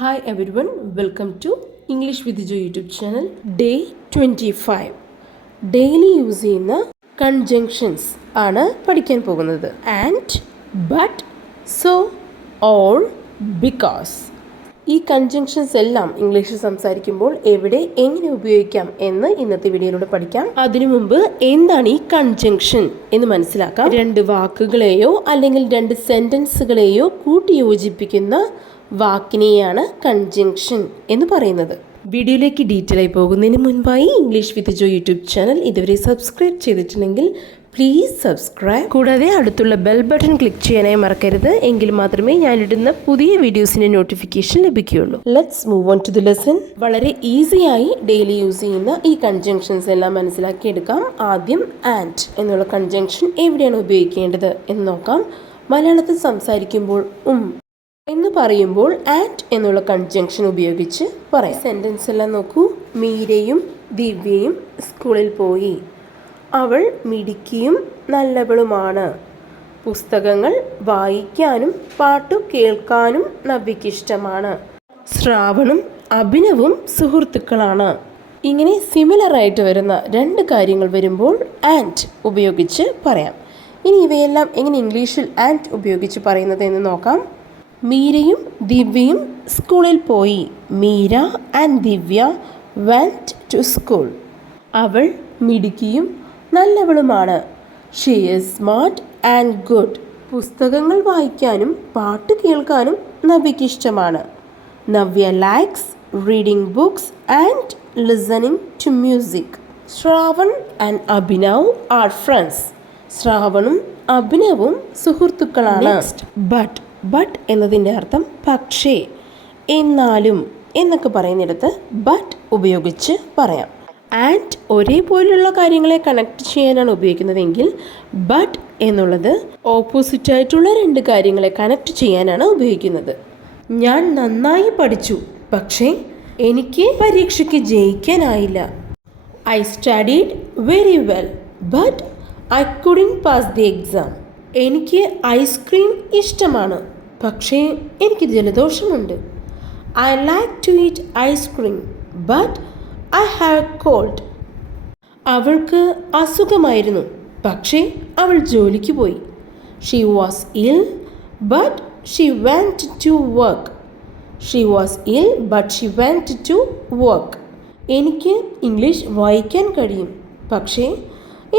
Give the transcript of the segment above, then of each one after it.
Hi everyone, welcome to English with Jo YouTube channel. Day 25. Daily use ചെയ്യുന്ന conjunctions ആണ് പഠിക്കാൻ പോകുന്നത്. And, but, so, or, because. ഈ conjunctions എല്ലാം ഇംഗ്ലീഷിൽ സംസാരിക്കുമ്പോൾ എവിടെ എങ്ങനെ ഉപയോഗിക്കാം എന്ന് ഇന്നത്തെ വീഡിയോയിലൂടെ പഠിക്കാം. അതിനു മുമ്പ് എന്താണ് ഈ കൺജങ്ഷൻ എന്ന് മനസ്സിലാക്കാം. രണ്ട് വാക്കുകളെയോ അല്ലെങ്കിൽ രണ്ട് സെന്റൻസുകളെയോ കൂട്ടി യോജിപ്പിക്കുന്ന വാക്കിനെയാണ് കൺജങ്ഷൻ എന്ന് പറയുന്നത്. വീഡിയോയിലേക്ക് ഡീറ്റെയിൽ ആയി പോകുന്നതിന് മുൻപായി English with Jo YouTube channel ഇതുവരെ സബ്സ്ക്രൈബ് ചെയ്തിട്ടുണ്ടെങ്കിൽ പ്ലീസ് സബ്സ്ക്രൈബ്. കൂടാതെ അടുത്തുള്ള ബെൽ ബട്ടൺ ക്ലിക്ക് ചെയ്യാനായി മറക്കരുത്. എങ്കിൽ മാത്രമേ ഞാനിടുന്ന പുതിയ വീഡിയോസിന്റെ നോട്ടിഫിക്കേഷൻ ലഭിക്കുകയുള്ളൂ. Let's move on to the lesson. വളരെ ഈസിയായി ഡെയിലി യൂസ് ചെയ്യുന്ന ഈ കൺജങ്ഷൻസ് എല്ലാം മനസ്സിലാക്കിയെടുക്കാം. ആദ്യം ആൻഡ് എന്നുള്ള കൺജങ്ഷൻ എവിടെയാണ് ഉപയോഗിക്കേണ്ടത് എന്ന് നോക്കാം. മലയാളത്തിൽ സംസാരിക്കുമ്പോൾ എന്ന് പറയുമ്പോൾ ആൻഡ് എന്നുള്ള കൺജങ്ഷൻ ഉപയോഗിച്ച് പറയാം. സെൻറ്റൻസ് എല്ലാം നോക്കൂ. മീരയും ദിവ്യയും സ്കൂളിൽ പോയി. അവൾ മിടുക്കിയും നല്ലവളുമാണ്. പുസ്തകങ്ങൾ വായിക്കാനും പാട്ടു കേൾക്കാനും നവ്യക്കിഷ്ടമാണ്. ശ്രാവണും അഭിനവും സുഹൃത്തുക്കളാണ്. ഇങ്ങനെ സിമിലറായിട്ട് വരുന്ന രണ്ട് കാര്യങ്ങൾ വരുമ്പോൾ ആൻഡ് ഉപയോഗിച്ച് പറയാം. ഇനി ഇവയെല്ലാം എങ്ങനെ ഇംഗ്ലീഷിൽ ആൻഡ് ഉപയോഗിച്ച് പറയുന്നത് എന്ന് നോക്കാം. മീരയും ദിവ്യയും സ്കൂളിൽ പോയി. Meera and Divya went to school. അവൾ മിടുക്കിയും നല്ലവളുമാണ്. She is smart and good. പുസ്തകങ്ങൾ വായിക്കാനും പാട്ട് കേൾക്കാനും നവ്യയ്ക്ക് ഇഷ്ടമാണ്. Navya likes reading books and listening to music. Shravan and Abhinav are friends. ശ്രാവണും അഭിനവും സുഹൃത്തുക്കളാണ്. ബട്ട് എന്നതിൻ്റെ അർത്ഥം പക്ഷേ, എന്നാലും എന്നൊക്കെ പറയുന്നിടത്ത് ബട്ട് ഉപയോഗിച്ച് പറയാം. ആൻഡ് ഒരേപോലുള്ള കാര്യങ്ങളെ കണക്ട് ചെയ്യാനാണ് ഉപയോഗിക്കുന്നതെങ്കിൽ ബട്ട് എന്നുള്ളത് ഓപ്പോസിറ്റായിട്ടുള്ള രണ്ട് കാര്യങ്ങളെ കണക്ട് ചെയ്യാനാണ് ഉപയോഗിക്കുന്നത്. ഞാൻ നന്നായി പഠിച്ചു, പക്ഷേ എനിക്ക് പരീക്ഷയ്ക്ക് ജയിക്കാനായില്ല. I studied very well but I couldn't pass the exam. എനിക്ക് ഐസ്ക്രീം ഇഷ്ടമാണ്, പക്ഷേ എനിക്ക് ജലദോഷമുണ്ട്. I like to eat ice cream but I have cold. അവൾക്ക് അസുഖമായിരുന്നു, പക്ഷേ അവൾ ജോലിക്ക് പോയി. She was ill but she went to work. She was ill but she went to work. എനിക്ക് ഇംഗ്ലീഷ് വായിക്കാൻ കഴിയും, പക്ഷേ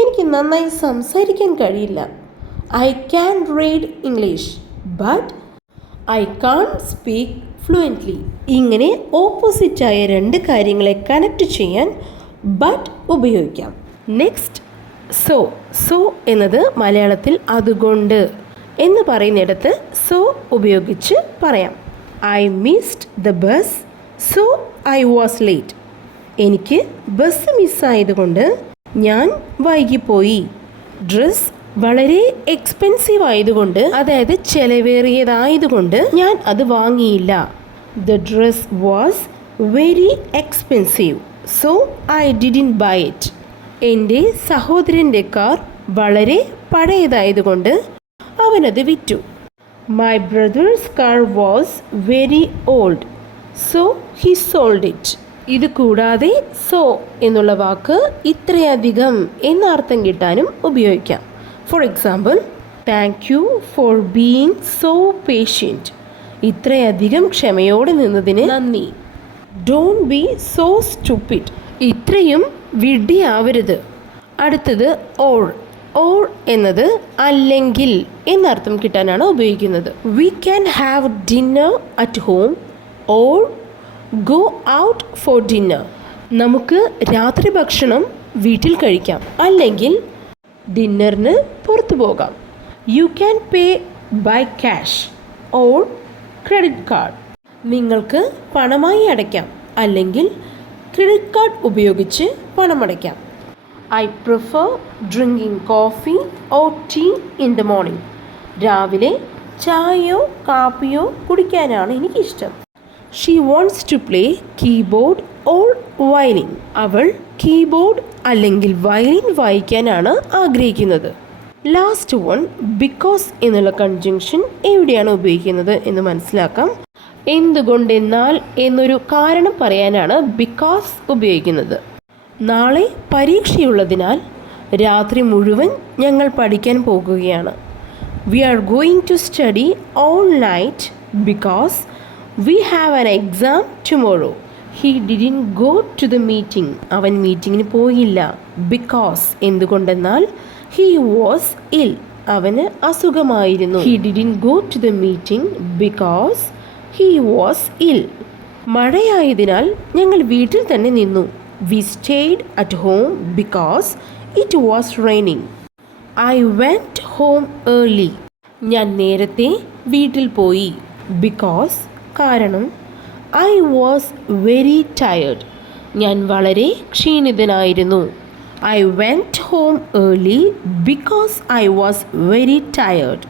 എനിക്ക് നന്നായി സംസാരിക്കാൻ കഴിയില്ല. I can read English, but I can't speak fluently. ഇങ്ങനെ ഓപ്പോസിറ്റായ രണ്ട് കാര്യങ്ങളെ കണക്ട് ചെയ്യാൻ ബട്ട് ഉപയോഗിക്കാം. നെക്സ്റ്റ് സോ എന്നത് മലയാളത്തിൽ അതുകൊണ്ട് എന്ന് പറയുന്നിടത്ത് സോ ഉപയോഗിച്ച് പറയാം. I missed the bus, so I was late. എനിക്ക് ബസ് മിസ്സായതുകൊണ്ട് ഞാൻ വൈകിപ്പോയി. ഡ്രസ് വളരെ എക്സ്പെൻസീവ് ആയതുകൊണ്ട്, അതായത് ചെലവേറിയതായതുകൊണ്ട് ഞാൻ അത് വാങ്ങിയില്ല. The dress was very expensive, so I didn't buy it. എൻ്റെ സഹോദരൻ്റെ കാർ വളരെ പഴയതായതുകൊണ്ട് അവനത് വിറ്റു. My brother's car was very old, so he sold it. ഇത് കൂടാതെ സോ എന്നുള്ള വാക്ക് ഇത്രയധികം എന്ന അർത്ഥം കിട്ടാനും ഉപയോഗിക്കാം. For example, thank you for being so patient. ഇത്രയധികം ക്ഷമയോടെ നിന്നതിന് നന്ദി. Don't be so stupid. ഇത്രയും വിഡ്ഢിയാവരുത്. അടുത്തത് ഓർ എന്നത് അല്ലെങ്കിൽ എന്നർത്ഥം കിട്ടാനാണ് ഉപയോഗിക്കുന്നത്. We can have dinner at home or go out for dinner. നമുക്ക് രാത്രി ഭക്ഷണം വീട്ടിൽ കഴിക്കാം, അല്ലെങ്കിൽ ഡിന്നറിന് പുറത്തു പോകാം. You can pay by cash or credit card. നിങ്ങൾക്ക് പണമായി അടയ്ക്കാം, അല്ലെങ്കിൽ ക്രെഡിറ്റ് കാർഡ് ഉപയോഗിച്ച് പണമടയ്ക്കാം. I prefer drinking coffee or tea in the morning. രാവിലെ ചായയോ കാപ്പിയോ കുടിക്കാനാണ് എനിക്കിഷ്ടം. She wants to play keyboard or violin. അവൾ കീബോർഡ് അല്ലെങ്കിൽ വയലിൻ വായിക്കാനാണ് ആഗ്രഹിക്കുന്നത്. ലാസ്റ്റ് വൺ, ബിക്കോസ് എന്നുള്ള കൺജങ്ഷൻ എവിടെയാണ് ഉപയോഗിക്കുന്നത് എന്ന് മനസ്സിലാക്കാം. എന്തുകൊണ്ടെന്നാൽ എന്നൊരു കാരണം പറയാനാണ് ബിക്കോസ് ഉപയോഗിക്കുന്നത്. നാളെ പരീക്ഷയുള്ളതിനാൽ രാത്രി മുഴുവൻ ഞങ്ങൾ പഠിക്കാൻ പോകുകയാണ്. We are going to study all night because we have an exam tomorrow. He didn't go to the meeting. അവൻ മീറ്റിങ്ങിന് പോയില്ല. ബിക്കോസ് എന്തുകൊണ്ടെന്നാൽ ഹി വാസ് ഇൽ. അവന് അസുഖമായിരുന്നു. He didn't go to the meeting because he was ill. മഴയായതിനാൽ ഞങ്ങൾ വീട്ടിൽ തന്നെ നിന്നു. We stayed at home because it was raining. I went home early. ഞാൻ നേരത്തെ വീട്ടിൽ പോയി. ബിക്കോസ് കാരണം ഐ വാസ് വെരി ടയേർഡ്. ഞാൻ വളരെ ക്ഷീണിതനായിരുന്നു. I went home early because I was very tired.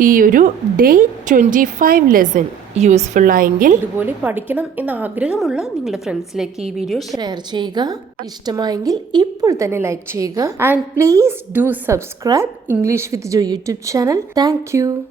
ഈ ഒരു ഡേ 25 ലെസൺ യൂസ്ഫുൾ ആയെങ്കിൽ ഇതുപോലെ പഠിക്കണം എന്ന ആഗ്രഹമുള്ള നിങ്ങളുടെ ഫ്രണ്ട്സിലേക്ക് ഈ വീഡിയോ ഷെയർ ചെയ്യുക. ഇഷ്ടമായെങ്കിൽ ഇപ്പോൾ തന്നെ ലൈക്ക് ചെയ്യുക. And please do subscribe English with Jo YouTube channel. Thank U.